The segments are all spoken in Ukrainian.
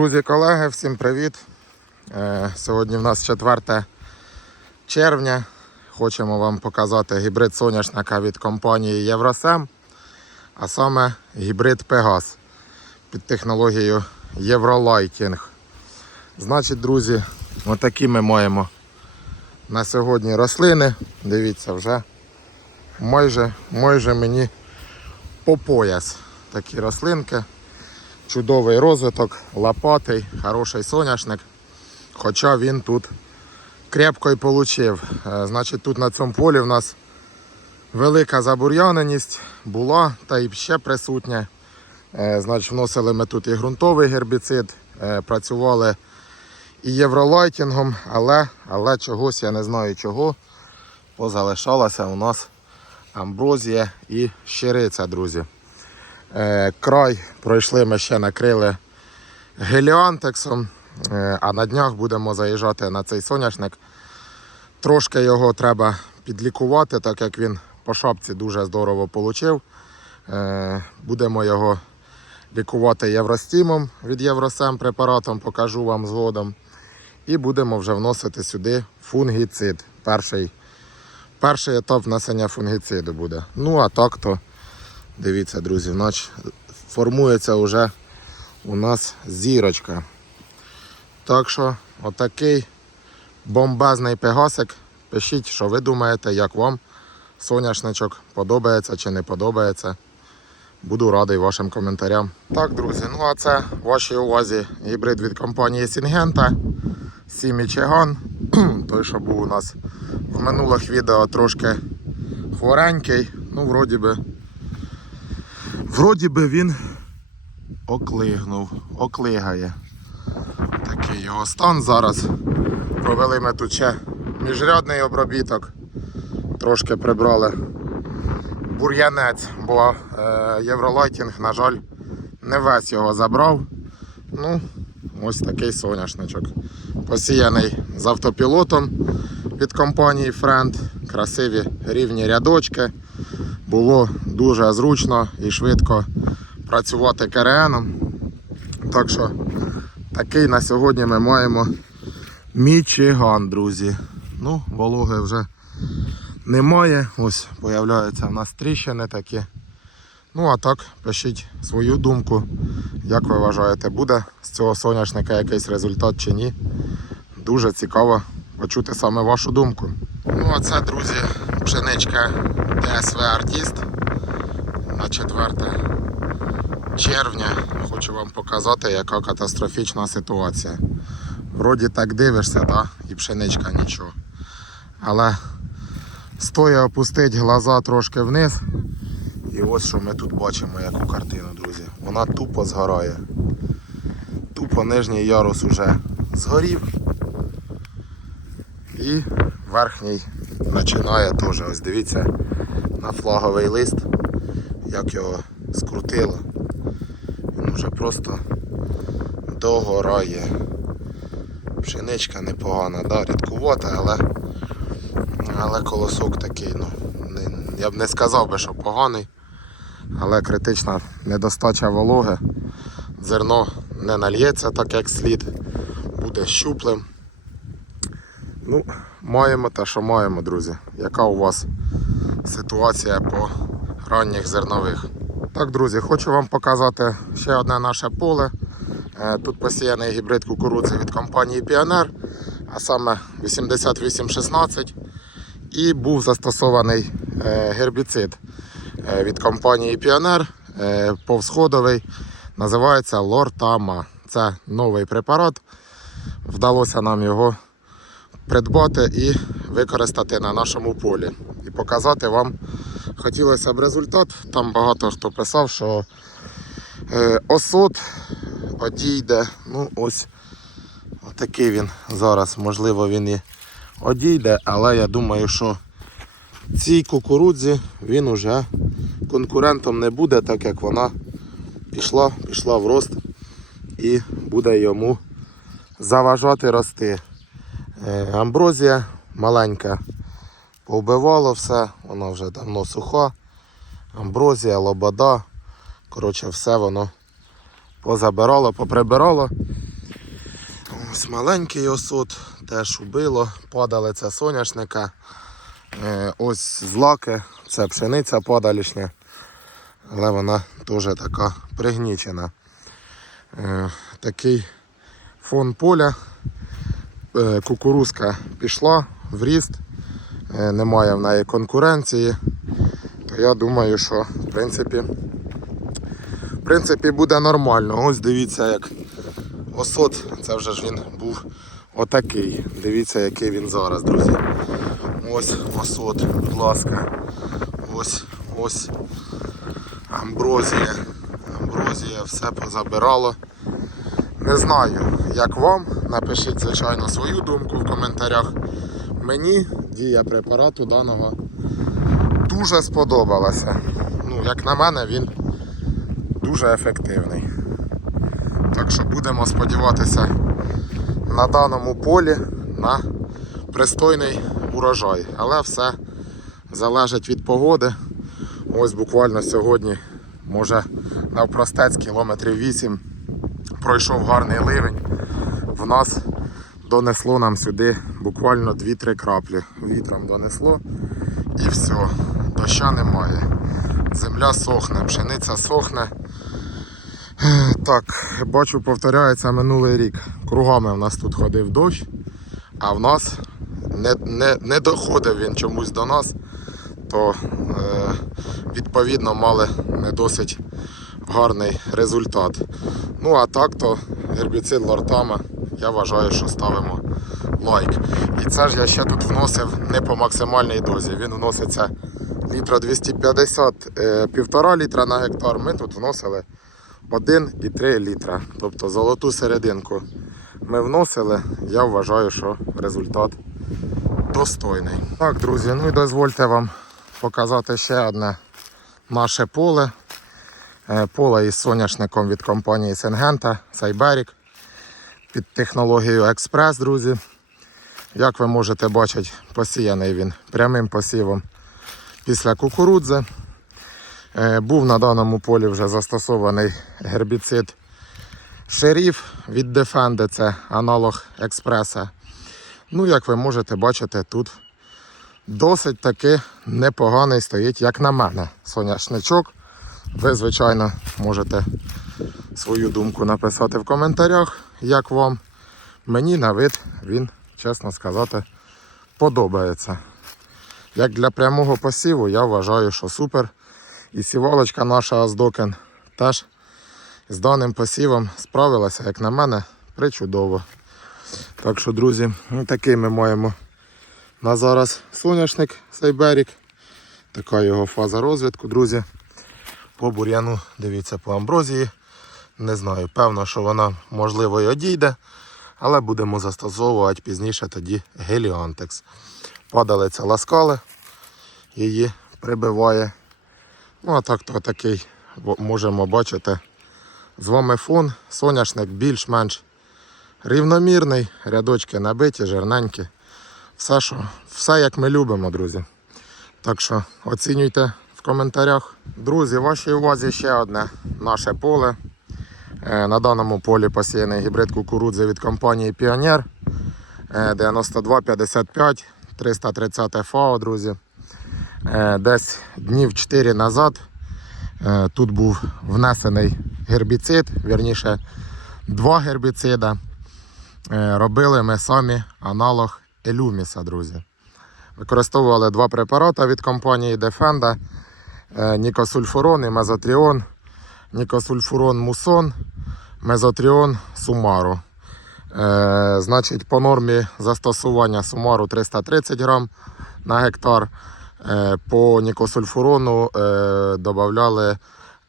Друзі, колеги, всім привіт! Е, Сьогодні в нас 4 червня. Хочемо вам показати гібрид соняшника від компанії Євросем, а саме гібрид Пегас під технологією Євролайтінг. Значить, друзі, отакі ми маємо на сьогодні рослини. Дивіться, вже майже, майже мені по пояс такі рослинки. Чудовий розвиток, лопатий, хороший соняшник. Хоча він тут крепко й получив. Е, Значить, тут на цьому полі в нас велика забур'яненість була та й ще присутня. Е, Значить, вносили ми тут і ґрунтовий гербіцид, е, працювали і євролайтінгом, але, але чогось, я не знаю чого, позалишалася у нас амброзія і щириця, друзі. Е, Край пройшли, ми ще накрили геліантексом, е, а на днях будемо заїжджати на цей соняшник. Трошки його треба підлікувати, так як він по шапці дуже здорово получив. Е, Будемо його лікувати євростімом від Євросем препаратом, покажу вам згодом. І будемо вже вносити сюди фунгіцид. Перший, перший етап внесення фунгіциду буде. Ну а так то Дивіться, друзі, ноч формується вже у нас зірочка. Так що, отакий бомбезний пегасик. Пишіть, що ви думаєте, як вам соняшничок подобається чи не подобається. Буду радий вашим коментарям. Так, друзі, ну а це в вашій увазі гібрид від компанії Сінгента. Сімі Чеган. Той, що був у нас в минулих відео трошки хворенький. Ну, вроді би. Вроді би він оклигнув, оклигає. Такий його стан зараз. Провели ми тут ще міжрядний обробіток. Трошки прибрали бур'янець, бо е, євролайтінг, на жаль, не весь його забрав. Ну, ось такий соняшничок. Посіяний з автопілотом від компанії Friend. Красиві рівні рядочки було дуже зручно і швидко працювати КРНом. Так що такий на сьогодні ми маємо Мічиган, друзі. Ну, вологи вже немає. Ось появляються в нас тріщини такі. Ну а так, пишіть свою думку, як ви вважаєте, буде з цього соняшника якийсь результат чи ні. Дуже цікаво почути саме вашу думку. Ну а це, друзі, пшеничка ДСВ Артіст на 4 червня. Хочу вам показати, яка катастрофічна ситуація. Вроді так дивишся, да? і пшеничка нічого. Але стоїть опустить глаза трошки вниз. І ось що ми тут бачимо, яку картину, друзі. Вона тупо згорає. Тупо нижній ярус уже згорів. І верхній починає теж. Ось дивіться на флаговий лист, як його скрутило. Він вже просто догорає. Пшеничка непогана, да, рідкувата, але, але колосок такий, ну, не, я б не сказав би, що поганий, але критична недостача вологи. Зерно не нальється так, як слід, буде щуплим. Ну, маємо те, що маємо, друзі. Яка у вас ситуація по ранніх зернових? Так, друзі, хочу вам показати ще одне наше поле. Е, Тут посіяний гібрид кукурудзи від компанії Піонер, а саме 8816. І був застосований е, гербіцид е, від компанії Піонер повсходовий. Називається Лортама. Це новий препарат. Вдалося нам його придбати і використати на нашому полі. І показати вам хотілося б результат. Там багато хто писав, що е, осот одійде. Ну ось отакий він зараз. Можливо, він і одійде, але я думаю, що цій кукурудзі він уже конкурентом не буде, так як вона пішла, пішла в рост і буде йому заважати рости. Е, Амброзія маленька повбивало все, вона вже давно суха. Амброзія, лобода. Коротше, все воно позабирало, поприбирало. Ось маленький осот, теж убило, падали це соняшника. Е, Ось злаки, це пшениця падалішня, але вона теж така пригнічена. Е, Такий фон поля. Е, Кукурузка пішла в ріст, е, немає в неї конкуренції. То я думаю, що в принципі, в принципі буде нормально. Ось дивіться, як осот, це вже ж він був отакий. Дивіться, який він зараз, друзі. Ось осот, будь ласка. Ось, ось амброзія. Амброзія все позабирало. Не знаю, як вам. Напишіть, звичайно, свою думку в коментарях. Мені дія препарату даного дуже сподобалася. Ну, як на мене, він дуже ефективний. Так що будемо сподіватися на даному полі на пристойний урожай. Але все залежить від погоди. Ось буквально сьогодні, може навпростець кілометрів 8 пройшов гарний ливень. Нас донесло нам сюди буквально 2-3 краплі. Вітром донесло і все. Доща немає. Земля сохне, пшениця сохне. Так, бачу, повторяється минулий рік. Кругами в нас тут ходив дощ, а в нас не, не, не доходив він чомусь до нас, то е, відповідно мали не досить гарний результат. Ну а так то гербіцид лортама, я вважаю, що ставимо лайк. І це ж я ще тут вносив не по максимальній дозі. Він вноситься літра 250, е, півтора літра на гектар. Ми тут вносили 1,3 літра. Тобто золоту серединку ми вносили. Я вважаю, що результат достойний. Так, друзі, ну і дозвольте вам показати ще одне наше поле. Е, Поле із соняшником від компанії Сенгента Сайберік під технологією Експрес, друзі. Як ви можете бачити, посіяний він прямим посівом після кукурудзи. Е, Був на даному полі вже застосований гербіцид шеріф від Defende, це аналог експреса. Ну, як ви можете бачити, тут досить таки непоганий стоїть, як на мене, соняшничок. Ви, звичайно, можете свою думку написати в коментарях, як вам. Мені на вид він, чесно сказати, подобається. Як для прямого посіву, я вважаю, що супер. І сівалочка наша Аздокен теж з даним посівом справилася, як на мене, причудово. Так що, друзі, ну, такий ми маємо на зараз соняшник Сайберік. Така його фаза розвитку, друзі. По бур'яну, дивіться, по амброзії. Не знаю, певно, що вона можливо і одійде, але будемо застосовувати пізніше тоді геліантекс. Падалиця ласкали, її прибиває. Ну, а так то такий можемо бачити. З вами фон, соняшник більш-менш рівномірний, рядочки набиті, жирненькі. Все, що, все як ми любимо, друзі. Так що оцінюйте в коментарях. Друзі, вашій увазі ще одне наше поле. Е, На даному полі посіяний гібрид кукурудзи від компанії Піонер 9255 330 ФАО, друзі. Е, Десь днів 4 назад е, тут був внесений гербіцид, вірніше два гербіцида. Е, Робили ми самі аналог Елюміса, друзі. Використовували два препарати від компанії Defenda. Е, Нікосульфурон і мезотріон. Нікосульфурон мусон, мезотріон сумару. Е, значить, по нормі застосування сумару 330 грам на гектар. Е, по нікосульфурону е, додавали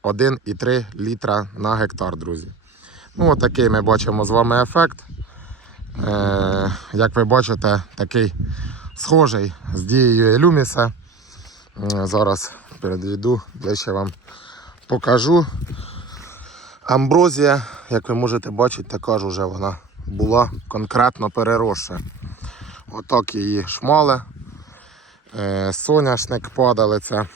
1,3 літра на гектар, друзі. Ну, отакий ми бачимо з вами ефект. Е, як ви бачите, такий схожий з дією Елюміса. Е, Зараз передведу, ближче вам покажу. Амброзія, як ви можете бачити, така ж уже вона була конкретно переросша. Отак її шмали. Е, Соняшник падалиця.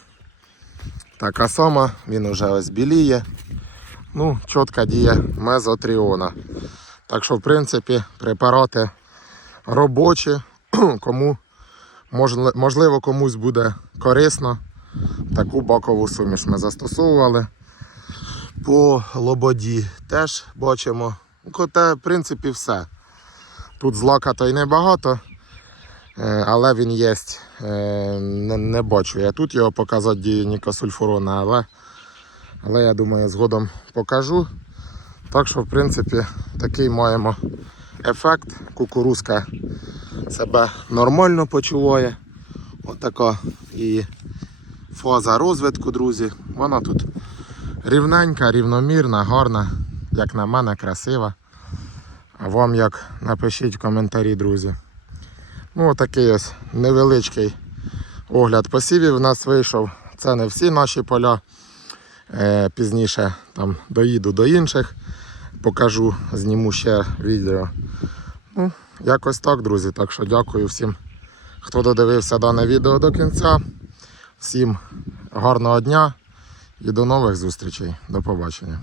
Така сама, він уже ось біліє. Ну, чітка дія мезотріона. Так що, в принципі, препарати робочі, кому можливо комусь буде корисно. Таку бакову суміш ми застосовували. По лободі теж бачимо. Ну, Коте, в принципі, все. Тут злака то й небагато, е, але він є. Не, не бачу я тут його показати нікосульфурона, але, але я думаю, згодом покажу. Так що, в принципі, такий маємо ефект. Кукурузка себе нормально почуває. Отака і фаза розвитку, друзі. Вона тут рівненька, рівномірна, гарна, як на мене, красива. А вам як напишіть в коментарі, друзі. Ну, отакий ось невеличкий огляд посівів у нас вийшов. Це не всі наші поля. Е, пізніше там доїду до інших, покажу, зніму ще відео. Ну, якось так, друзі. Так що дякую всім, хто додивився дане відео до кінця. Всім гарного дня і до нових зустрічей. До побачення.